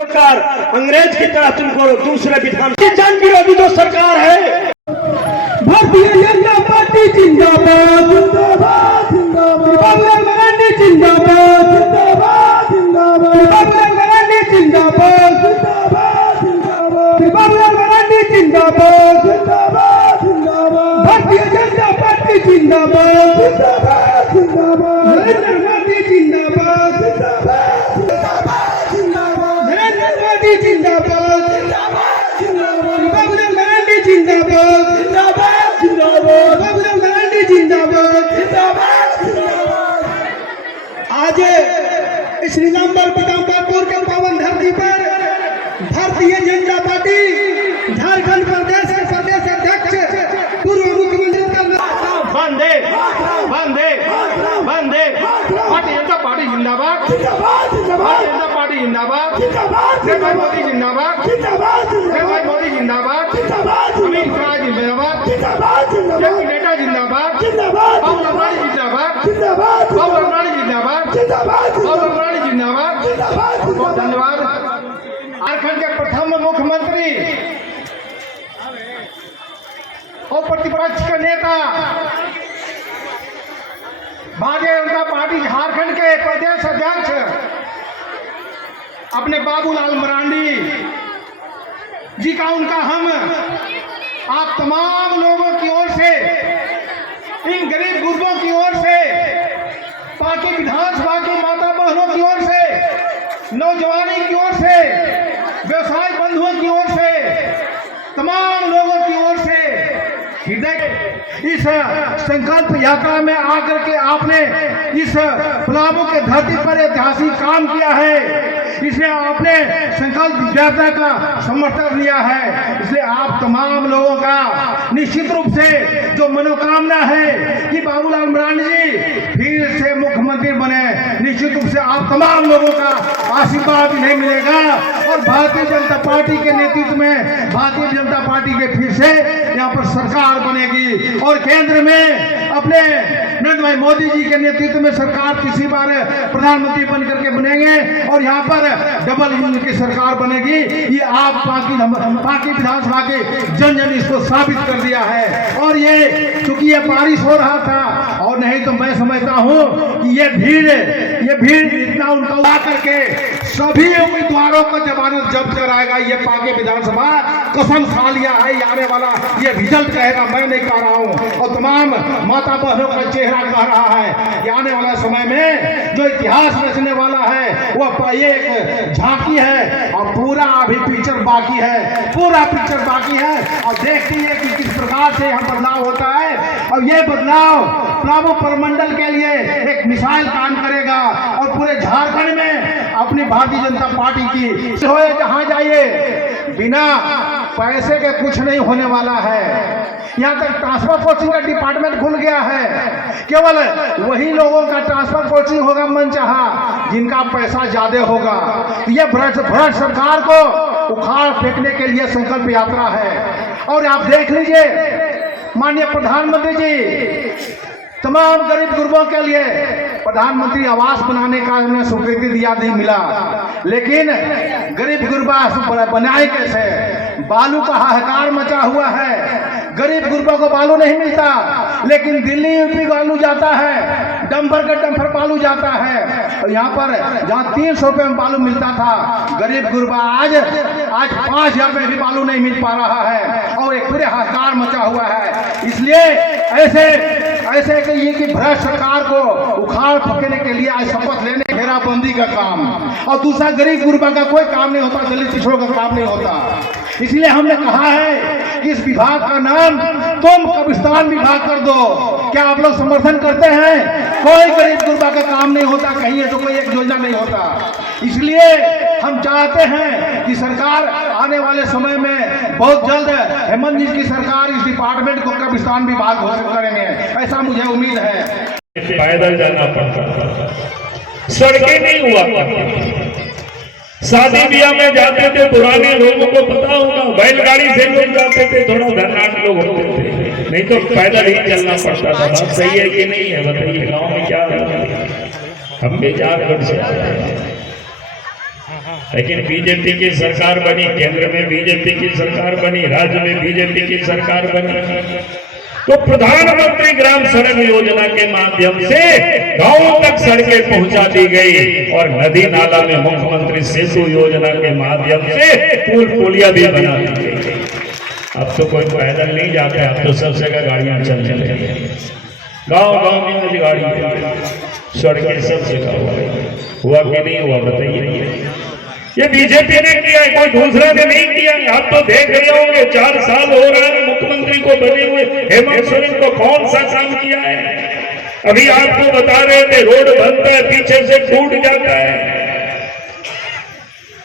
सरकार अंग्रेज की तरह तुमको दूसरे विधान जन विरोधी जो सरकार है। भारतीय जनता पार्टी जिंदाबाद जिंदाबाद जिंदाबाद गांधी जिंदाबाद जिंदाबाद जिंदाबाद गांधी जिंदाबाद जिंदाबाद जिंदाबाद गांधी जिंदाबाद जिंदाबाद जिंदाबाद भारतीय जनता पार्टी जिंदाबाद जिंदाबाद जिंदाबाद नरेंद्र मोदी जिंदाबाद जिंदाबाद जिंदाबाद जिंदाबाद नरेंद्र मोदी जिंदाबाद जिंदाबाद जिंदाबाद गांधी जिंदाबाद जिंदाबाद जिंदाबाद गांधी जिंदाबाद जिंदाबाद जिंदाबाद। आज इस नीलांबर पीताम्बरपुर के पावन धरती पर भारतीय जनता पार्टी झारखंड प्रदेश के प्रदेश अध्यक्ष पूर्व मुख्यमंत्री वंदे वंदे वंदे भारतीय जनता पार्टी जिंदाबाद भारतीय जनता पार्टी जिंदाबाद भाई मोदी जिंदाबाद भाई मोदी जिंदाबाद अमित शाह जिंदाबाद नेता जिंदाबाद बाबू अमरानी जिंदाबाद बाबू अमरानी जिंदाबाद बाबू अमरानी जिंदाबाद। बहुत धन्यवाद। झारखंड के प्रथम मुख्यमंत्री और प्रतिपक्ष के नेता भारतीय जनता पार्टी झारखंड के प्रदेश अध्यक्ष अपने बाबूलाल मरांडी जी का उनका हम आप तमाम लोगों की ओर से, इन गरीब गुरबों की ओर से, पार्टी विधानसभा की माता बहनों की ओर से, नौजवानी की ओर से, व्यवसाय बंधुओं की ओर से, तमाम लोगों की ओर से हृदय इस संकल्प यात्रा में आकर के आपने इस पलामू के धरती पर ऐतिहासिक काम किया है, इसलिए आपने संकल्प यात्रा का समर्थन लिया है। इसलिए आप तमाम लोगों का निश्चित रूप से जो मनोकामना है कि बाबूलाल मरांडी जी फिर से मुख्यमंत्री बने, निश्चित रूप से आप तमाम लोगों का आशीर्वाद नहीं मिलेगा और भारतीय जनता पार्टी के नेतृत्व में भारतीय जनता पार्टी के फिर से यहाँ पर सरकार बनेगी और केंद्र में अपने नरेंद्र भाई मोदी जी के नेतृत्व में सरकार किसी बार प्रधानमंत्री बन करके बनेंगे और यहाँ पर डबल इंजन की सरकार बनेगी। ये आप पार्टी विधानसभा के जन जन इसको साबित कर दिया है। और ये चूंकि ये बारिश हो रहा था और नहीं तो मैं समझता हूँ कि ये भीड़ इतना उनका ला करके सभी उम्मीदवारों को जमानत जब्त कराएगा। ये पार्टी विधानसभा कसम खा लिया है, आने वाला ये रिजल्ट कहेगा, मैं नहीं कह रहा हूँ। और तमाम माता बहनों का चेहरा कह रहा है कि आने वाला समय में जो इतिहास रचने वाला है वो ये एक झांकी है और पूरा अभी पिक्चर बाकी है, पूरा पिक्चर बाकी है। और देखते हैं कि किस प्रकार से यहाँ बदलाव होता है और ये बदलाव पलामू प्रमंडल के लिए एक मिसाइल काम करेगा और पूरे झारखंड में अपनी भारतीय जनता पार्टी की होए जहां जाइए बिना पैसे के कुछ नहीं होने वाला है। यहाँ तक ट्रांसफर कोचिंग का डिपार्टमेंट खुल गया है, केवल वही लोगों का ट्रांसफर कोचिंग होगा मनचाहा जिनका पैसा ज्यादा होगा। ये भ्रष्ट सरकार को उखाड़ फेंकने के लिए संकल्प यात्रा है। और आप देख लीजिए माननीय प्रधानमंत्री जी तमाम गरीब गुरबों के लिए प्रधानमंत्री आवास बनाने का उन्हें स्वीकृति दिया नहीं मिला, लेकिन गरीब गुरबा बनाए कैसे? बालू का हाहाकार मचा हुआ है, गरीब गुरबों को बालू नहीं मिलता, लेकिन दिल्ली यूपी बालू जाता है, डंपर का डंपर बालू जाता है। और यहाँ पर जहाँ 300 रुपये में बालू मिलता था, गरीब गुरबा आज 5,000 में भी बालू नहीं मिल पा रहा है और एक पूरे हाहाकार मचा हुआ है। इसलिए ऐसे ये कि भ्रष्ट सरकार को उखाड़ फेंकने के लिए आज शपथ लेने घेराबंदी का काम और दूसरा गरीब गुरबा का कोई काम नहीं होता, दलित पिछड़ों का काम नहीं होता। इसलिए हमने कहा है कि इस विभाग का नाम तुम कब्रिस्तान विभाग कर दो। क्या आप लोग समर्थन करते हैं? कोई गरीब गुरबा का काम नहीं होता, कहीं है तो कोई एक योजना नहीं होता। इसलिए हम चाहते हैं कि सरकार आने वाले समय में बहुत जल्द हेमंत जी की सरकार इस डिपार्टमेंट को कब्रिस्तान विभाग घोषित करेंगे, ऐसा मुझे उम्मीद है। पैदल जाना पड़ता था, सड़कें नहीं हुआ करती, शादी ब्याह में जाते थे, पुराने लोगों को पता होगा बैलगाड़ी से लोग जाते थे, थोड़ा धनाढ्य लोग होते थे, नहीं तो पैदल ही चलना पड़ता था। बात सही है कि नहीं है? बताइए गाँव में क्या है? हम बेजारगढ़ से आए हैं, लेकिन बीजेपी की सरकार बनी, केंद्र में बीजेपी की सरकार बनी, राज्य में बीजेपी की सरकार बनी, तो प्रधानमंत्री ग्राम सड़क योजना के माध्यम से गांवों तक सड़कें पहुंचा दी गई और नदी नाला में मुख्यमंत्री सेतु योजना के माध्यम से पुल पुलिया भी बना दी गई। अब तो कोई पैदल नहीं जाता है, अब तो सब जगह गाड़ियां चलने लगी, गांव गांव में भी गाड़ी, सड़कें सब जगह हुआ कि नहीं हुआ बताइए। ये बीजेपी ने किया है, कोई दूसरा ने नहीं किया है। आप तो देख रहे होंगे 4 साल हो रहा है मुख्यमंत्री को बने हुए, हेमंत सोरेन को कौन सा काम किया है? अभी आपको बता रहे थे रोड बनता है पीछे से टूट जाता है।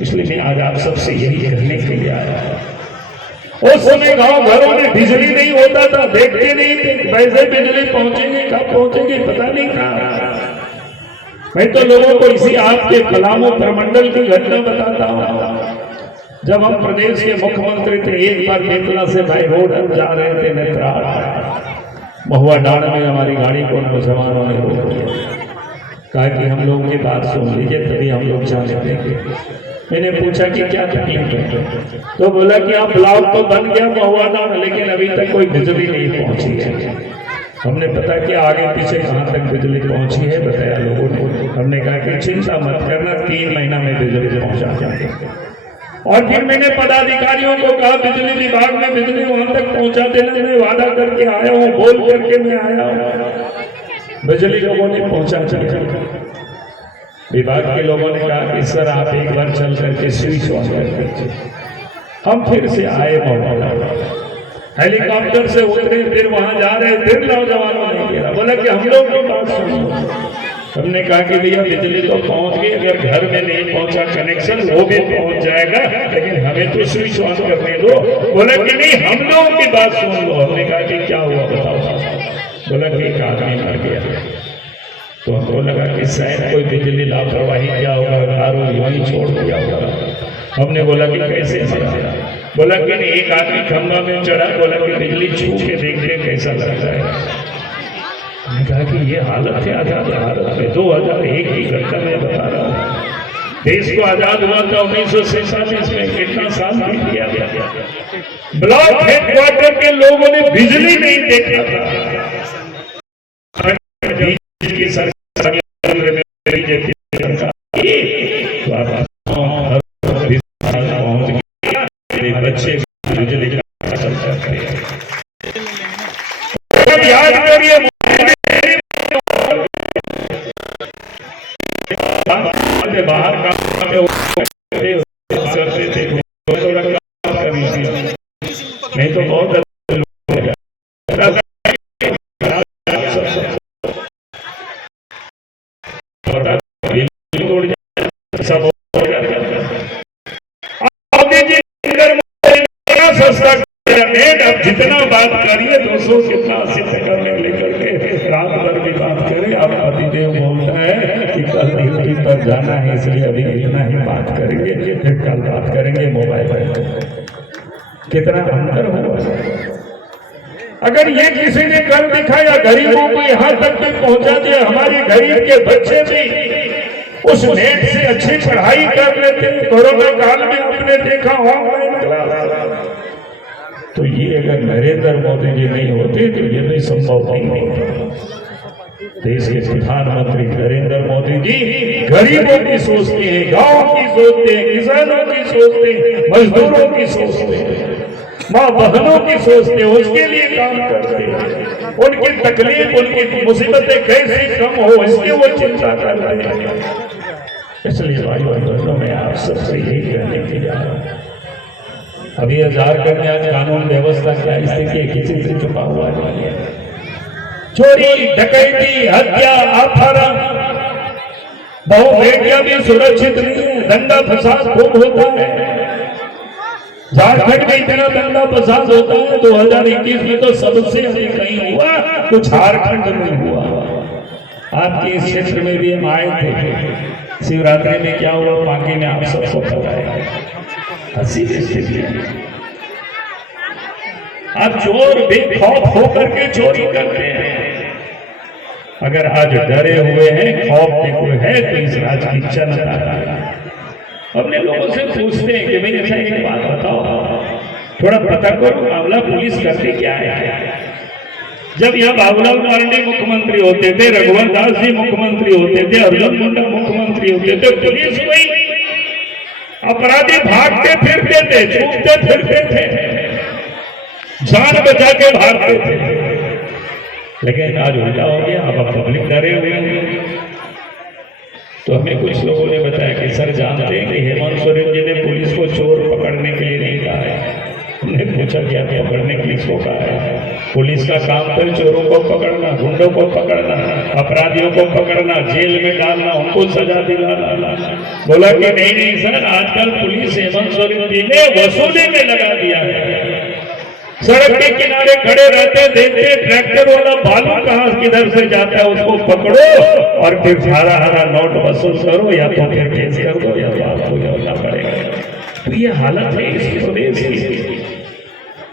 इसलिए मैं आज आप सबसे यही कहने के लिए आया। उस समय गांव घरों में बिजली नहीं होता था, देखते नहीं थे, वैसे बिजली पहुंचेगी कब पहुंचेगी पता नहीं था। मैं तो लोगों को इसी आपके पलामू प्रमंडल की घटना बताता हूं। जब हम प्रदेश के मुख्यमंत्री थे, एक बार बेतला से भाई रोड जा रहे थे नेत्राल, महुआ डांड में हमारी गाड़ी को नौजवानों ने रोक दिया, कहा कि हम लोगों की बात सुन लीजिए तभी हम लोग जाने देंगे। मैंने पूछा कि क्या तकलीफ है, तो बोला कि आप ब्लॉक तो बन गया महुआ डांड, लेकिन अभी तक कोई बिजली नहीं पहुंची है। हमने पता किया आगे पीछे कहां तक बिजली पहुंची है, बताया लोगों ने। हमने कहा कि चिंता मत करना, 3 महीना में बिजली पहुंचा जाएगी। और फिर मैंने पदाधिकारियों को कहा बिजली विभाग में बिजली वहां तक पहुंचा देना, मैं वादा करके आया हूं, बोल करके मैं आया हूं। बिजली लोगों ने पहुंचा दिया। विभाग के लोगों ने कहा कि सर आप एक बार चल करके स्विच ऑन कर दीजिए। हम फिर से आए मौका, हेलीकॉप्टर से उतरे, फिर वहां जा रहे, फिर नौजवानों ने गिरा, बोला कि हम लोग की बात सुनो। हमने कहा कि भैया बिजली तो पहुंच गई, अगर घर में नहीं पहुंचा कनेक्शन वो भी पहुंच जाएगा, लेकिन हमें तो स्विच ऑन करने दो। बोला कि नहीं हम लोगों की बात सुन लो। हमने कहा कि क्या हुआ बताओ। बोला कि एक आदमी मर गया। तो हमको लगा कि शायद कोई बिजली लापरवाही क्या होगा, कारों वहीं छोड़ दिया होगा। हमने बोला कि कैसे मरा? बोला कि नहीं एक आदमी खंभा में चढ़ा, बोला कि बिजली छू के देखते कैसा लगता है। मैंने कहा कि ये हालत है आजाद भारत में, 2001 की घटना मैं बता रहा हूँ। देश को आजाद हुआ था 1947 में, कितना साल बीत गया। ब्लॉक हेडक्वार्टर के लोगों ने बिजली नहीं देखा था। की सरकार बच्चे बिजली याद करिए बाहर करते थे, नहीं तो बहुत सब सस्ता रेट। अब जितना बात करिए 200 कितना सिद्ध करने लेकर के रात भर भी बात करें। अब पतिदेव बोलता है कि कल ड्यूटी पर जाना है, इसलिए अभी इतना ही बात करेंगे, फिर कल बात करेंगे मोबाइल पर। कितना अंतर हुआ। अगर ये किसी ने कर दिखाया, गरीबों को यहाँ तक भी पहुंचा दिया, हमारे गरीब के बच्चे भी उस नेट से अच्छी पढ़ाई कर लेते। कोरोना काल में आपने देखा ऑनलाइन क्लास। तो ये अगर नरेंद्र मोदी जी नहीं होते तो ये भी संभव नहीं होता। देश के प्रधानमंत्री नरेंद्र मोदी जी गरीबों की सोचते हैं, गांव की सोचते हैं, किसानों की सोचते हैं, मजदूरों की सोचते हैं, माँ बहनों की सोचते हैं, उसके लिए काम करते हैं। उनकी तकलीफ, उनकी मुसीबतें कैसे कम हो इसकी वो चिंता कर रहे हैं। इसलिए भाइयों बहनों में आप सबसे यही कहने की जा रहा हूँ। अभी झारखंड में आज कानून व्यवस्था क्या स्थिति है, किसी से छुपा हुआ नहीं है। चोरी, डकैती, हत्या, अपहरण, बहु बेटियां भी सुरक्षित नहीं है, दंगा फसाद खूब होता है। झारखंड में इतना दंगा फसाद होता है, 2021 में तो सबसे अधिक कहीं हुआ, तो झारखंड में हुआ। आपके इस क्षेत्र में भी हम आए थे। शिवरात्रि में क्या हुआ पांकी में आप सबको पता है। हंसी की स्थिति है। आप चोर बेखौफ होकर के चोरी करते हैं। अगर आज डरे हुए हैं, खौफ में कोई है तो इस राज्य की जनता अपने लोगों से पूछते हैं कि भाई अच्छा एक बात बताओ, थोड़ा पता करो मामला पुलिस करती क्या है। जब यहाँ बाबूलाल मरांडी मुख्यमंत्री होते थे, रघुवर दास जी मुख्यमंत्री होते थे, अर्जुन मुंडा मुख्यमंत्री होते थे, पुलिस कोई अपराधी भागते फिरते थे, छूटते फिरते थे, जान बचा के भागते थे। लेकिन आज उल्टा हो गया, अब पब्लिक डरे हुए हैं। तो हमें कुछ लोगों ने बताया कि सर जानते हैं कि हेमंत सोरेन जी ने पुलिस को चोर पकड़ने के लिए नहीं कहा है। हमने पूछा क्या पकड़ने के लिए इसको कहा है? पुलिस का काम तो चोरों को पकड़ना, गुंडों को पकड़ना, अपराधियों को पकड़ना, जेल में डालना, उनको सजा दिलाना। बोला कि नहीं सर, आजकल पुलिस हेमंत सोरेन जी ने वसूली में लगा दिया है। सड़क के किनारे खड़े रहते, देखते ट्रैक्टर वाला बालू कहां किधर से जाता है उसको पकड़ो और फिर सारा हरा नोट वसूल करो, या तो फिर केस कर दो या तो आपको जाना पड़ेगा। तो ये हालत है इस प्रदेश की।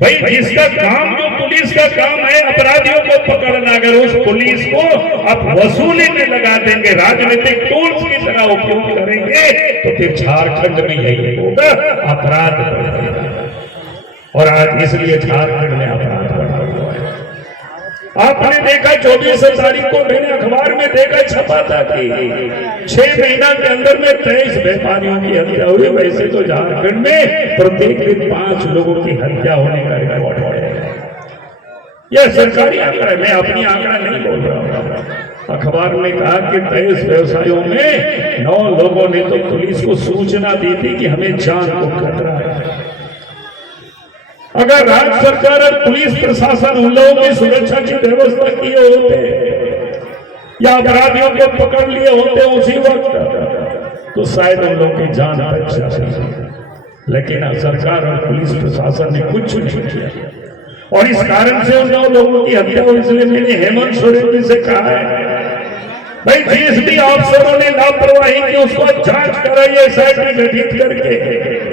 भाई जिसका काम, जो पुलिस का काम है अपराधियों को पकड़ना, अगर उस पुलिस को आप वसूली में लगा देंगे, राजनीतिक टूल्स की तरह उपयोग करेंगे, तो फिर झारखंड में यही होगा, अपराध बढ़ेगा। और आज इसलिए झारखंड में अपराध बढ़ा हुआ है। आपने देखा 24 तारीख को मैंने अखबार में देखा, छपा था कि 6 महीना के अंदर में 23 व्यापारियों की हत्या हुई। वैसे तो झारखंड में प्रत्येक दिन 5 लोगों की हत्या होने का रिकॉर्ड है। यह सरकारी आंकड़ा है, मैं अपनी आंकड़ा नहीं बोल रहा हूँ। अखबार में कहा कि 23 व्यवसायों में 9 लोगों ने तो पुलिस को सूचना दी थी कि हमें जान को खतरा है। अगर राज्य सरकार और पुलिस प्रशासन उन लोगों की सुरक्षा की व्यवस्था किए होते या अपराधियों को पकड़ लिए होते उसी वक्त, तो शायद उन लोगों की जान बच जाती। लेकिन सरकार और पुलिस प्रशासन ने कुछ नहीं किया और इस कारण से उन 9 लोगों की हत्या हुई। इसलिए मैंने हेमंत सोरेन जी से कहा है, भाई जिस भी अफसरों ने लापरवाही की उसको जांच कराइए, एसआईटी गठित करके